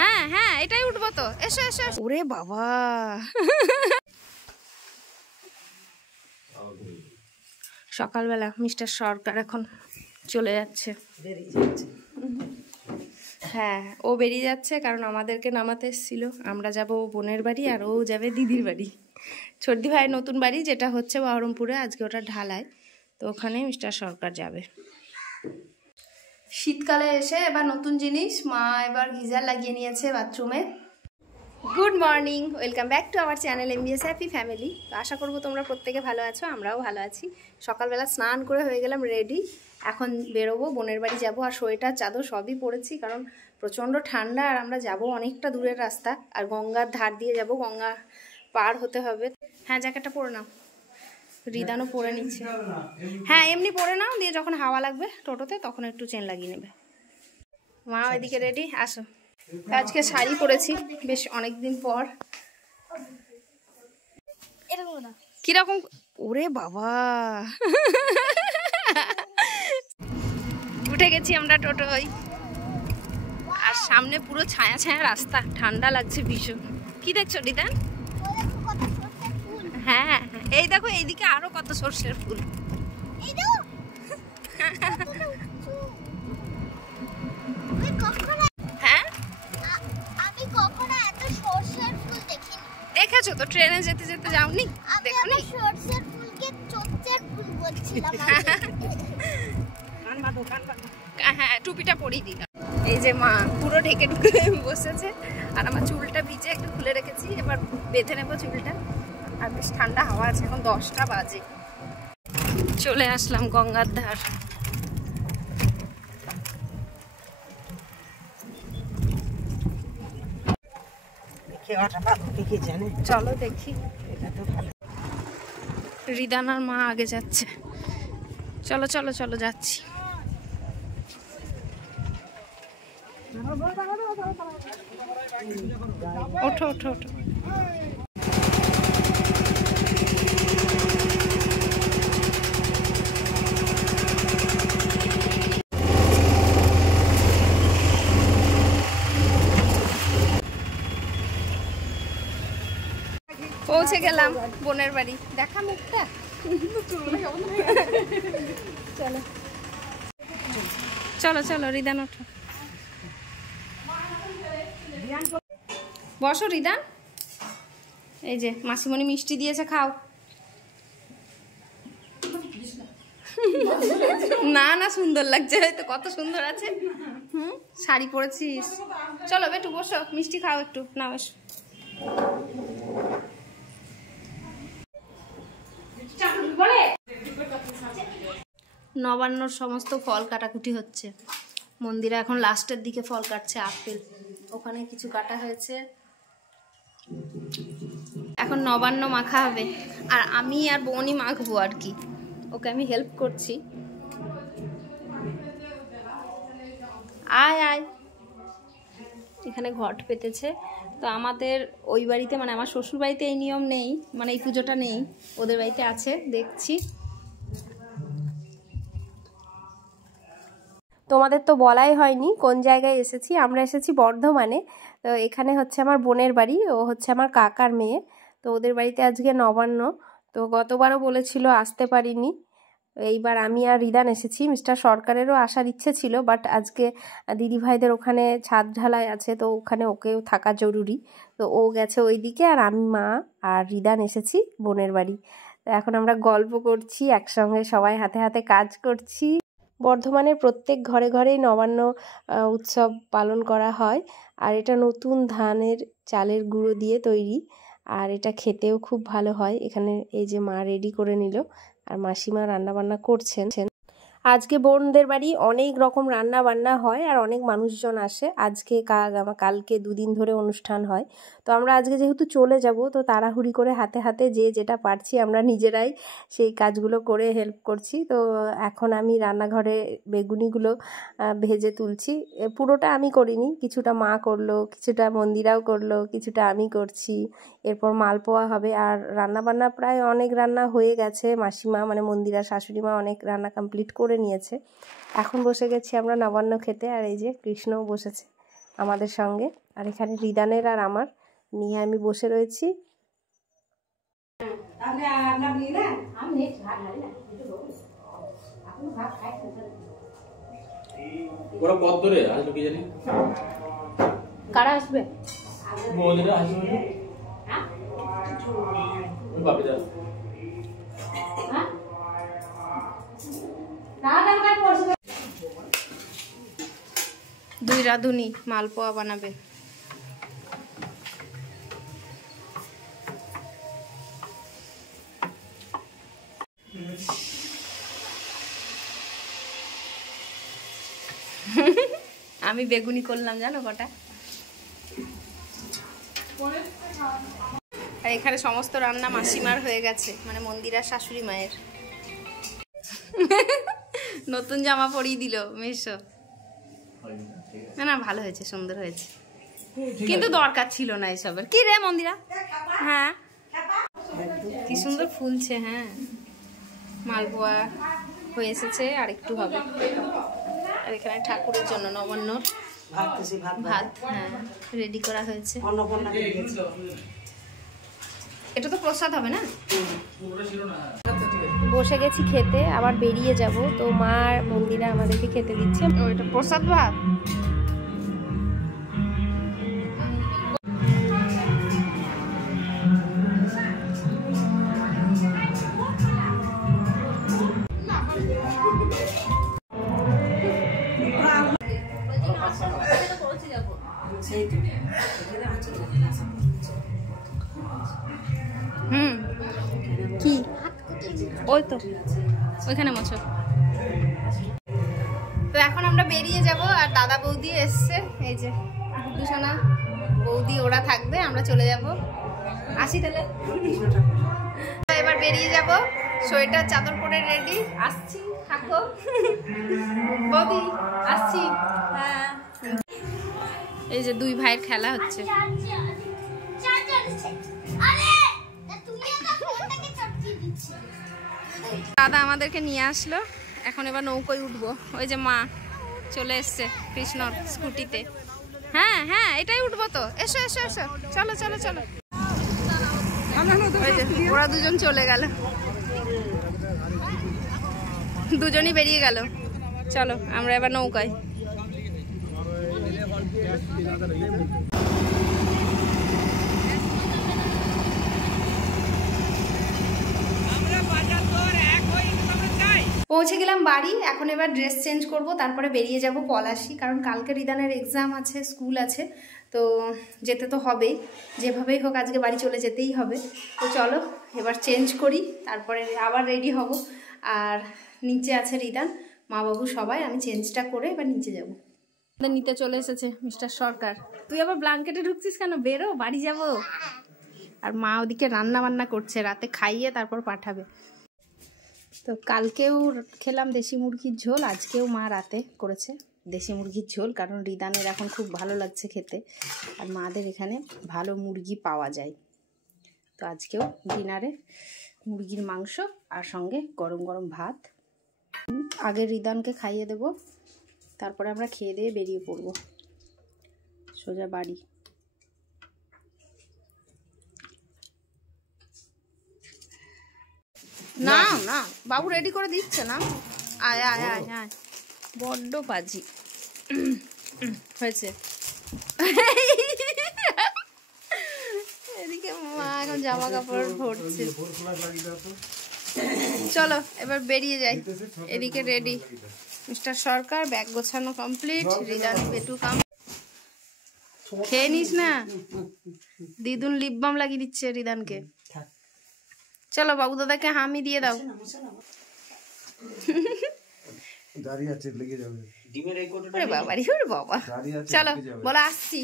হ্যাঁ হ্যাঁ এটাই উঠবো তো, এসো এসো। ওরে বাবা, সকালবেলা মিস্টার সরকার এখন চলে যাচ্ছে। হ্যাঁ ও বেরিয়ে যাচ্ছে কারণ আমাদেরকে নামাতে এসেছিল। আমরা যাব বোনের বাড়ি আর ও যাবে দিদির বাড়ি, ছোটদি ভাইয়ের নতুন বাড়ি যেটা হচ্ছে বহরমপুরে। আজকে ওটা ঢালাই, তো ওখানে মিস্টার সরকার যাবে। শীতকালে এসে এবার নতুন জিনিস, মা এবার গিজার লাগিয়ে নিয়েছে বাথরুমে। Good morning, welcome back to our channel MBS happy family. তো আশা করবো তোমরা প্রত্যেকে ভালো আছো, আমরাও ভালো আছি। সকালবেলা স্নান করে হয়ে গেলাম রেডি, এখন বেরোবো, বোনের বাড়ি যাব। আর সোয়েটার চাদর সবই পরেছি কারণ প্রচণ্ড ঠান্ডা, আর আমরা যাব অনেকটা দূরের রাস্তা, আর গঙ্গার ধার দিয়ে যাব, গঙ্গা পার হতে হবে। হ্যাঁ জ্যাকেটটা পরে নাও, রিদানও পরে নিচ্ছে। হ্যাঁ এমনি পরে নাও, দিয়ে যখন হাওয়া লাগবে টোটোতে তখন একটু চেন লাগিয়ে নেবে। মা ওইদিকে রেডি, আসো। আজকে শাড়ি পরেছি বেশ অনেকদিন পর। কিরকম, ওরে বাবা, উঠে গেছি আমরা টোটোয়। আর সামনে পুরো ছায়া ছায়া রাস্তা, ঠান্ডা লাগছে ভীষণ। কি দেখছো রিদান? হ্যাঁ এই দেখো এইদিকে আরো কত সর্ষের ফুল। হ্যাঁ দেখেছো তো, ট্রেনে যেতে যেতে যাওনি? দেখোনি? হ্যাঁ টুপিটা পরিয়ে দিলাম। এই যে মা পুরো ঢেকে ঢুকে বসেছে, আর আমার চুলটা ভিজে একটু খুলে রেখেছি, এবার বেঁধে নেবো চুলটা। আর বেশ ঠান্ডা হাওয়া আছে, এখন 10টা বাজে। চলে আসলাম গঙ্গার ধার। চলো দেখি। রিদান আর মা আগে যাচ্ছে, চলো চলো চলো যাচ্ছি। ওঠো ওঠো ওঠো। পৌঁছে গেলাম বোনের বাড়ি, দেখা মুখটা। চলো চলো চলো রিদান ওঠো, বসো রিদান। এই যে মাসিমণি মিষ্টি দিয়েছে, খাও। না না সুন্দর লাগছে, হয়তো কত সুন্দর আছে। শাড়ি পরেছিস, চলো বেটু বসো, মিষ্টি খাও একটু, না বেশ। নবান্নর সমস্ত ফল কাটাকুটি হচ্ছে। মন্দিরে এখন লাস্টের দিকে ফল কাটছে, আপেল ওখানে কিছু কাটা হয়েছে। এখন নবান্ন মাখা হবে, আর আমি আর বোনই মাখবো আর কি, ওকে আমি হেল্প করছি। আয় আয়, এখানে ঘট পেতেছে। তো আমাদের ওই বাড়িতে, মানে আমার শ্বশুর বাড়িতে এই নিয়ম নেই, মানে এই পুজোটা নেই, ওদের বাড়িতে আছে দেখছি। তোমাদের তো বলাই হয়নি কোন জায়গায় এসেছি। আমরা এসেছি বর্ধমানে। তো এখানে হচ্ছে আমার বোনের বাড়ি, ও হচ্ছে আমার কাকার মেয়ে। তো ওদের বাড়িতে আজকে নবান্ন। তো গতবারও বলেছিল, আসতে পারিনি। এইবার আমি আর রিদান এসেছি। মিস্টার সরকারেরও আসার ইচ্ছে ছিল, বাট আজকে দিদিভাইদের ওখানে ছাদ ঢালাই আছে, তো ওখানে ওকেও থাকা জরুরি। তো ও গেছে ওইদিকে, আর আমি, মা আর রিদান এসেছি বোনের বাড়ি। তো এখন আমরা গল্প করছি, একসঙ্গে সবাই হাতে হাতে কাজ করছি। বর্ধমানের প্রত্যেক ঘরে ঘরেই নবান্ন উৎসব পালন করা হয়। আর এটা নতুন ধানের চালের গুঁড়ো দিয়ে তৈরি, আর এটা খেতেও খুব ভালো হয়। এখানে এই যে মা রেডি করে নিল, আর মাসিমা রান্নাবান্না করছেন। আজকে বোনদের বাড়ি অনেক রকম রান্না বান্না হয়, আর অনেক মানুষজন আসে। আজকে কালকে 2 দিন ধরে অনুষ্ঠান হয়। তো আমরা আজকে যেহেতু চলে যাব, তো তাড়াহুড়ি করে হাতে হাতে যে যেটা পারছি আমরা নিজেরাই সেই কাজগুলো করে হেল্প করছি। তো এখন আমি রান্নাঘরে বেগুনিগুলো ভেজে তুলছি। পুরোটা আমি করিনি, কিছুটা মা করলো, কিছুটা মন্দিরাও করলো, কিছুটা আমি করছি। এরপর মালপোয়া হবে, আর রান্না বান্না প্রায় অনেক রান্না হয়ে গেছে। মাসিমা মানে মন্দিরা শাশুড়ি মা অনেক রান্না কমপ্লিট করে করে নিয়েছে। এখন বসে গেছি আমরা নবান্ন খেতে, আর এই যে কৃষ্ণও বসেছে আমাদের সঙ্গে, আর এখানে রিদানের আর আমার নিয়ে আমি বসে রয়েছি। কারা আসবে? দুই রাঁধুনি মালপোয়া বানাবে। আমি বেগুনি করলাম জানো কটা। আর এখানে সমস্ত রান্না মাসিমার হয়ে গেছে, মানে মন্দিরার শাশুড়ি মায়ের। নতুন জামা পরিয়ে দিল মেশো। না না ভালো হয়েছে, সুন্দর হয়েছে, কিন্তু দরকার ছিল না এসবের। কি রে মন্দিরা? হ্যাঁ কি সুন্দর ফুলছে। হ্যাঁ মালপোয়া হয়ে এসেছে, আর একটু হবে। আর এখানে ঠাকুরের জন্য নবান্নর ভাত হ্যাঁ রেডি করা হয়েছে। এটা তো প্রসাদ হবে না? বসে গেছি খেতে, আবার বেরিয়ে যাব। তো মা আর মন্দিরা আমাদেরকে খেতে দিচ্ছে। ওইটা প্রসাদ ভাত। কি ওই তো ওইখানে মোছো। তো এখন আমরা বেরিয়ে যাব, আর দাদা বৌদি এসছে, এই যে গুড্ডু সোনা বৌদি ওরা থাকবে, আমরা চলে যাব। আসি তাহলে। এবার বেরিয়ে যাব, সোয়েটার চাদর পরে রেডি। আসছি, থাকো বৌদি, আসছি। হ্যাঁ এই যে দুই ভাইয়ের খেলা হচ্ছে। দাদা আমাদেরকে নিয়ে আসলো, এখন এবার নৌকোয় উঠবো। ওই যে মা চলে এসছে কৃষ্ণর স্কুটিতে। হ্যাঁ হ্যাঁ এটাই উঠবো তো। এসো এসো এসো, চলো চলো চলো। ওই যে ওরা দুজন চলে গেল, দুজনই বেরিয়ে গেল। চলো আমরা এবার নৌকায়। পৌঁছে গেলাম বাড়ি। এখন এবার ড্রেস চেঞ্জ করব, তারপরে বেরিয়ে যাব পলাশী, কারণ কালকে রিদানের এক্সাম আছে, স্কুল আছে, তো যেতে তো হবেই। যেভাবেই হোক আজকে বাড়ি চলে যেতেই হবে। তো চলো এবার চেঞ্জ করি, তারপরে আবার রেডি হব। আর নিচে আছে রিদান, মা বাবু সবাই। আমি চেঞ্জটা করে এবার নিচে যাব। নিতে চলে এসেছে মিস্টার সরকার। তুই আবার ব্ল্যাঙ্কেটে ঢুকছিস কেন? বেরো, বাড়ি যাব। আর মা ওদিকে রান্না বান্না করছে, রাতে খাইয়ে তারপর পাঠাবে। তো কালকেও খেলাম দেশি মুরগির ঝোল, আজকেও মা রাতে করেছে দেশি মুরগির ঝোল, কারণ রিদানের এখন খুব ভালো লাগছে খেতে, আর মাদের এখানে ভালো মুরগি পাওয়া যায়। তো আজকেও ডিনারে মুরগির মাংস আর সঙ্গে গরম গরম ভাত। আগে রিদানকে খাইয়ে দেব, তারপরে আমরা খেয়ে দিয়ে বেরিয়ে পড়ব সোজা বাড়ি। না না বাবু রেডি করে দিচ্ছে না। আয় আয় আয় আয়, বড্ড বাজি হয়েছে। এদিকে মা এখন জামা কাপড় ভরছে। চলো এবার বেরিয়ে যাই। এদিকে রেডি মিস্টার সরকার, ব্যাগ গোছানো কমপ্লিট, রিদান পেটু কাম। খেয়ে নিস না, দিদুন লিপ বাম লাগিয়ে দিচ্ছে রিদানকে। চলো বাবু দাদাকে হামি দিয়ে দাও। চলো বলো আসছি।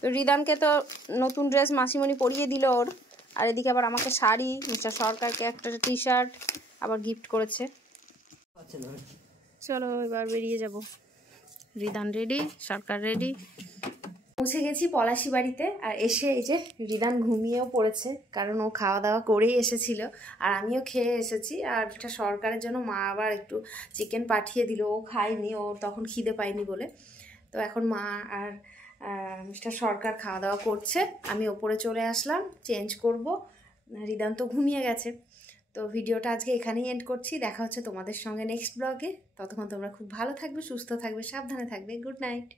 তো রিদানকে তো নতুন ড্রেস মাসিমণি পরিয়ে দিল ওর, আর এদিকে আবার আমাকে শাড়ি, মিস্টার সরকারকে একটা টি শার্ট আবার গিফট করেছে। চলো এবার বেরিয়ে যাব। রিদান রেডি, সরকার রেডি। পৌঁছে গেছি পলাশি বাড়িতে, আর এসে এই যে রিদান ঘুমিয়েও পড়েছে, কারণ ও খাওয়া দাওয়া করেই এসেছিল আর আমিও খেয়ে এসেছি। আর এটা সরকারের জন্য মা আবার একটু চিকেন পাঠিয়ে দিল, ও খায়নি, ও তখন খিদে পায়নি বলে। তো এখন মা আর মিস্টার সরকার খাওয়া দাওয়া করছে, আমি ওপরে চলে আসলাম চেঞ্জ করব। রিদান তো ঘুমিয়ে গেছে। তো ভিডিওটা আজকে এখানেই এন্ড করছি, দেখা হচ্ছে তোমাদের সঙ্গে নেক্সট ব্লগে। ততক্ষণ তোমরা খুব ভালো থাকবে, সুস্থ থাকবে, সাবধানে থাকবে। Good night.